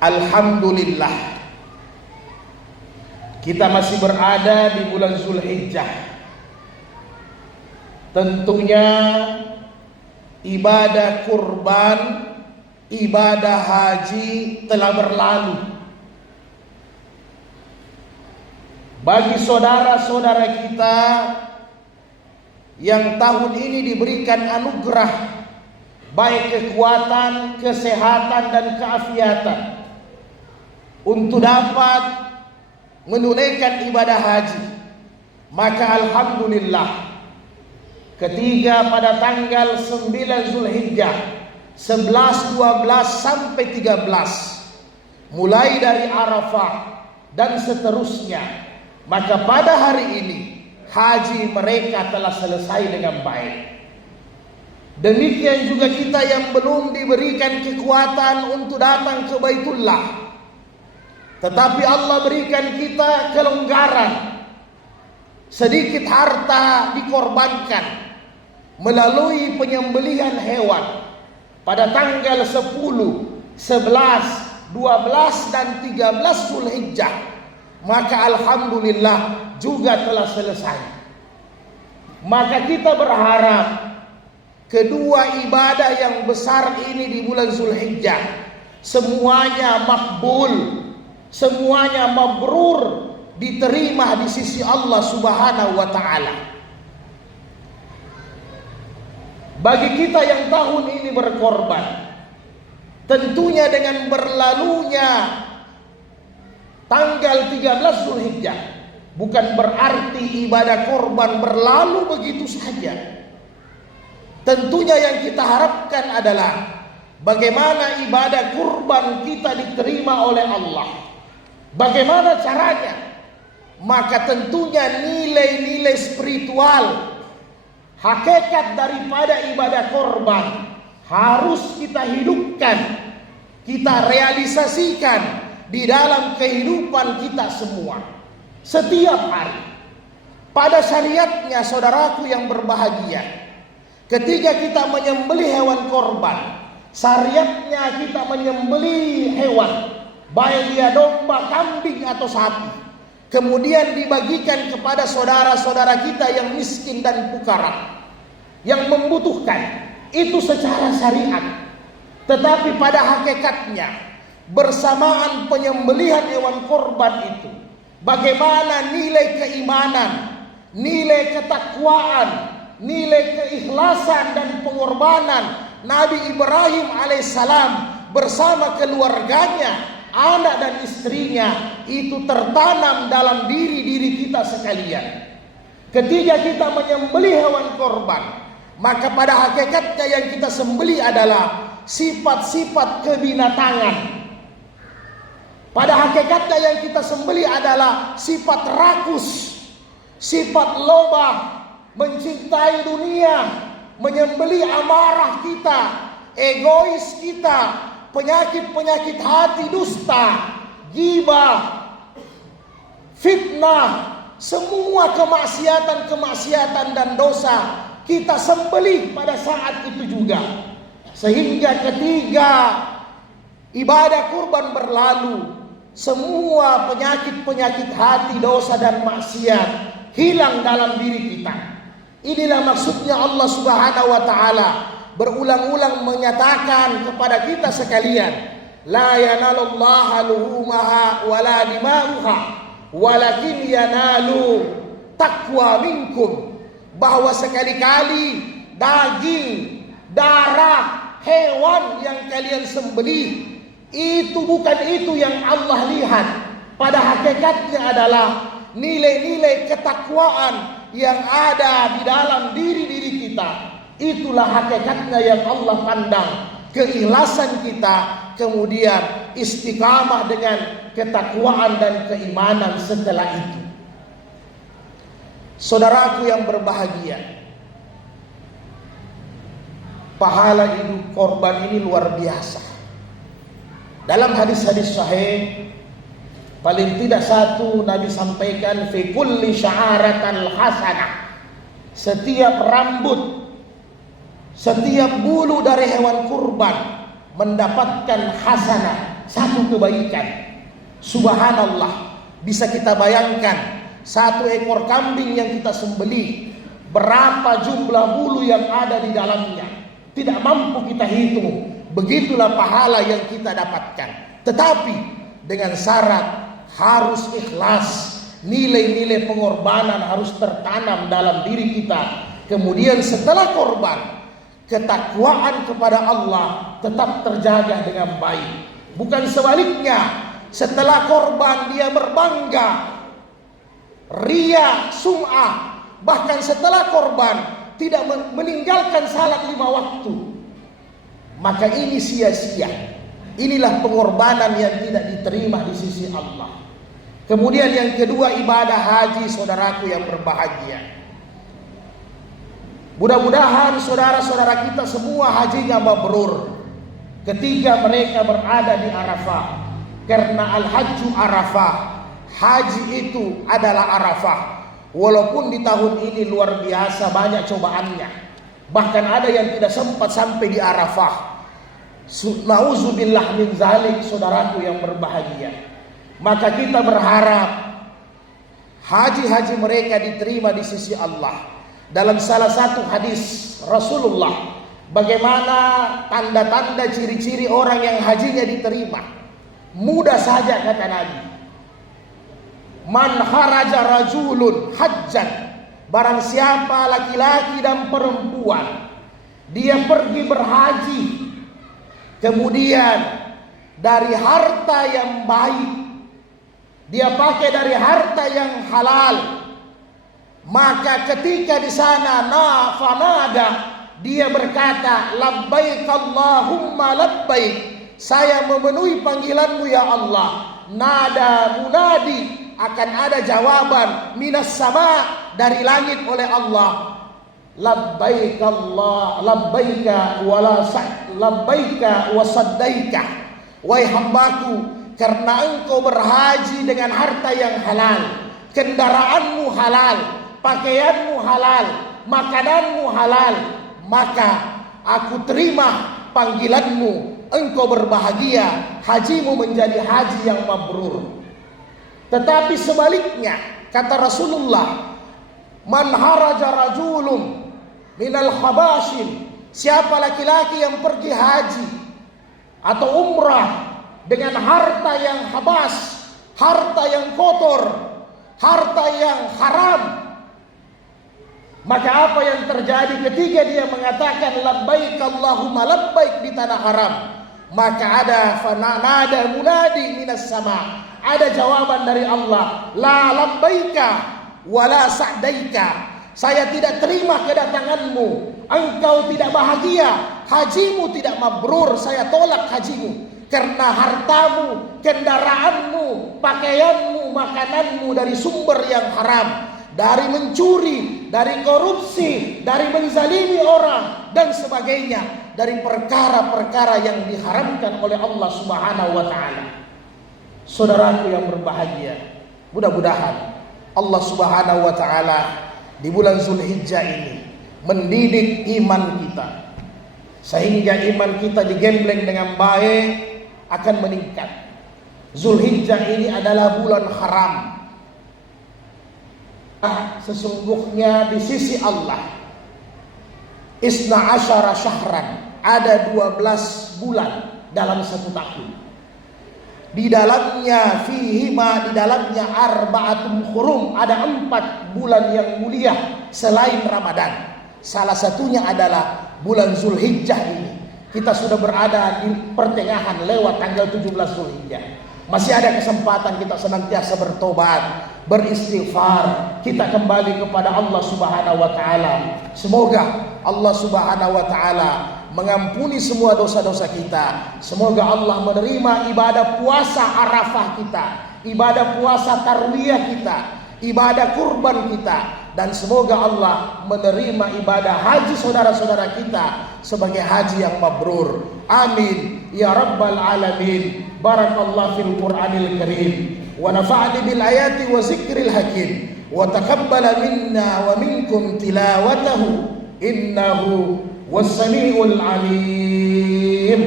Alhamdulillah, kita masih berada di bulan Zulhijjah. Tentunya ibadah kurban, ibadah haji telah berlalu. Bagi saudara-saudara kita yang tahun ini diberikan anugerah baik kekuatan, kesehatan dan keafiatan untuk dapat menunaikan ibadah haji, maka alhamdulillah ketiga pada tanggal 9 Zulhijjah 11, 12 sampai 13, mulai dari Arafah dan seterusnya, maka pada hari ini haji mereka telah selesai dengan baik. Demikian juga kita yang belum diberikan kekuatan untuk datang ke Baitullah, tetapi Allah berikan kita kelonggaran, sedikit harta dikorbankan melalui penyembelihan hewan pada tanggal 10, 11, 12 dan 13 Zulhijjah, maka alhamdulillah juga telah selesai. Maka kita berharap kedua ibadah yang besar ini di bulan Zulhijjah semuanya makbul, semuanya mabrur, diterima di sisi Allah Subhanahu wa taala. Bagi kita yang tahun ini berkorban, tentunya dengan berlalunya tanggal 13 Zulhijjah bukan berarti ibadah korban berlalu begitu saja. Tentunya yang kita harapkan adalah bagaimana ibadah kurban kita diterima oleh Allah. Bagaimana caranya? Maka tentunya nilai-nilai spiritual, hakikat daripada ibadah korban harus kita hidupkan, kita realisasikan di dalam kehidupan kita semua setiap hari. Pada syariatnya saudaraku yang berbahagia, ketika kita menyembelih hewan korban, syariatnya kita menyembelih hewan, baik dia domba, kambing atau sapi, kemudian dibagikan kepada saudara-saudara kita yang miskin dan fukara, yang membutuhkan. Itu secara syariat. Tetapi pada hakikatnya, bersamaan penyembelihan hewan korban itu, bagaimana nilai keimanan, nilai ketakwaan, nilai keikhlasan dan pengorbanan Nabi Ibrahim alaihissalam bersama keluarganya, anak dan istrinya, itu tertanam dalam diri kita sekalian. Ketika kita menyembelih hewan korban, maka pada hakikatnya yang kita sembelih adalah sifat-sifat kebinatangan. Pada hakikatnya yang kita sembelih adalah sifat rakus, sifat lobah, mencintai dunia, menyembelih amarah kita, egois kita, penyakit-penyakit hati, dusta, ghibah, fitnah, semua kemaksiatan dan dosa kita sembelih pada saat itu juga. Sehingga ketika ibadah kurban berlalu, semua penyakit-penyakit hati, dosa dan maksiat hilang dalam diri kita. Inilah maksudnya Allah Subhanahu wa taala berulang-ulang menyatakan kepada kita sekalian, la yanalullaha luhumaha wala dima'uha walakin yanalu taqwa minkum, bahwa sekali-kali daging, darah hewan yang kalian sembelih itu bukan itu yang Allah lihat. Pada hakikatnya adalah nilai-nilai ketakwaan yang ada di dalam diri kita. Itulah hakikatnya yang Allah pandang. Keikhlasan kita, kemudian istiqamah dengan ketakwaan dan keimanan setelah itu. Saudaraku yang berbahagia, pahala hidup korban ini luar biasa. Dalam hadis-hadis sahih, paling tidak satu Nabi sampaikan, fi kulli sya'aratan hasanah, setiap rambut, setiap bulu dari hewan kurban mendapatkan hasanah, satu kebaikan. Subhanallah, bisa kita bayangkan satu ekor kambing yang kita sembelih, berapa jumlah bulu yang ada di dalamnya, tidak mampu kita hitung. Begitulah pahala yang kita dapatkan. Tetapi dengan syarat harus ikhlas, nilai-nilai pengorbanan harus tertanam dalam diri kita. Kemudian setelah korban, ketakwaan kepada Allah tetap terjaga dengan baik. Bukan sebaliknya, setelah korban dia berbangga, ria, sum'ah, bahkan setelah korban tidak meninggalkan salat 5 waktu. Maka ini sia-sia. Inilah pengorbanan yang tidak diterima di sisi Allah. Kemudian yang kedua, ibadah haji, saudaraku yang berbahagia. Mudah-mudahan saudara-saudara kita semua hajinya mabrur ketika mereka berada di Arafah. Karena al-hajju Arafah, haji itu adalah Arafah. Walaupun di tahun ini luar biasa banyak cobaannya, bahkan ada yang tidak sempat sampai di Arafah. Nauzubillah min zalik, saudaraku yang berbahagia. Maka kita berharap haji-haji mereka diterima di sisi Allah. Dalam salah satu hadis Rasulullah, bagaimana tanda-tanda ciri-ciri orang yang hajinya diterima. Mudah saja kata Nabi. Man haraja rajulun hajjan, barang siapa laki-laki dan perempuan dia pergi berhaji, kemudian dari harta yang baik, dia pakai dari harta yang halal, maka ketika di sana fanada, dia berkata labbaik Allahumma labbaik, saya memenuhi panggilanmu ya Allah. Nada munadi, akan ada jawaban minas sama, dari langit oleh Allah. Labbaik Allah, labbaika wala labbaika wasaddaika, wahai hambaku, karena engkau berhaji dengan harta yang halal, kendaraanmu halal, pakaianmu halal, makananmu halal, maka aku terima panggilanmu. Engkau berbahagia, hajimu menjadi haji yang mabrur. Tetapi sebaliknya, kata Rasulullah, man haraja rajulun minal khabashin, siapa laki-laki yang pergi haji atau umrah dengan harta yang habas, harta yang kotor, harta yang haram, maka apa yang terjadi ketika dia mengatakan labbaik Allahumma labbaik di tanah haram? Maka ada fanada munadi minas sama, ada jawaban dari Allah, la labbaika wala sa'daika, saya tidak terima kedatanganmu, engkau tidak bahagia, hajimu tidak mabrur, saya tolak hajimu. Karena hartamu, kendaraanmu, pakaianmu, makananmu dari sumber yang haram, dari mencuri, dari korupsi, dari menzalimi orang dan sebagainya, dari perkara-perkara yang diharamkan oleh Allah Subhanahu wa taala. Saudaraku yang berbahagia, mudah-mudahan Allah Subhanahu wa taala di bulan Zulhijjah ini mendidik iman kita, sehingga iman kita digembleng dengan baik akan meningkat. Zulhijjah ini adalah bulan haram. Sesungguhnya di sisi Allah isna asyara syahran, ada 12 bulan dalam satu tahun. Di dalamnya fihima, di dalamnya arba'atum hurum, ada 4 bulan yang mulia selain Ramadan. Salah satunya adalah bulan Zulhijjah ini. Kita sudah berada di pertengahan, lewat tanggal 17 Zulhijjah. Masih ada kesempatan kita senantiasa bertobat, beristighfar, kita kembali kepada Allah Subhanahu wa taala. Semoga Allah Subhanahu wa taala mengampuni semua dosa-dosa kita. Semoga Allah menerima ibadah puasa Arafah kita, ibadah puasa tarwiyah kita, ibadah kurban kita, dan semoga Allah menerima ibadah haji saudara-saudara kita sebagai haji yang mabrur. Amin ya rabbal alamin. Barakallahu fil Qur'anil Karim wa nafa'ani bil ayati wa zikril hakim wa taqabbala minna wa minkum tilawatahu innahu was-sami'ul alim.